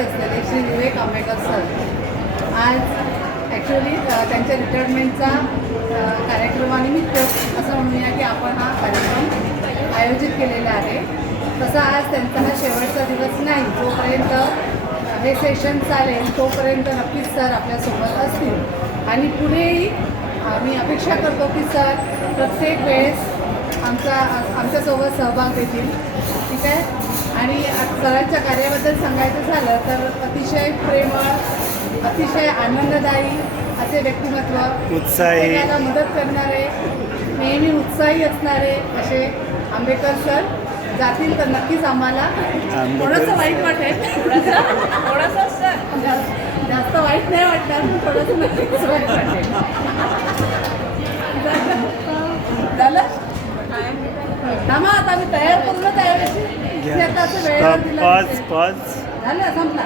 विद्यार्थी असलेले श्री विवेक आंबेकर सर आज ॲक्च्युली त्यांच्या रिटायरमेंटचा कार्यक्रमानिमित्त असं म्हणूया की आपण हा कार्यक्रम आयोजित केलेला आहे. तसा आज त्यांचा हा शेवटचा दिवस नाही. जोपर्यंत हे सेशन चालेल तोपर्यंत नक्कीच सर आपल्यासोबत असतील आणि पुढेही आम्ही अपेक्षा करतो की सर प्रत्येक वेळेस आमच्यासोबत सहभाग देतील. ठीक आहे. आणि सरांच्या कार्याबद्दल सांगायचं झालं तर अतिशय प्रेमळ, अतिशय आनंददायी असे व्यक्तिमत्व, उत्साही, त्याला मदत करणारे, नेहमी उत्साही असणारे असे आंबेकर सर जातील तर नक्कीच आम्हाला थोडंसं वाईट वाटेल. थोडंसं सर जास्त वाईट नाही वाटणार, पण थोडंसं नक्कीच वाईट वाटेल. झालं थांबा, आता आम्ही तयार करूनच आहे. आता असं वेळेवर दिलं पॉज झालं संपला.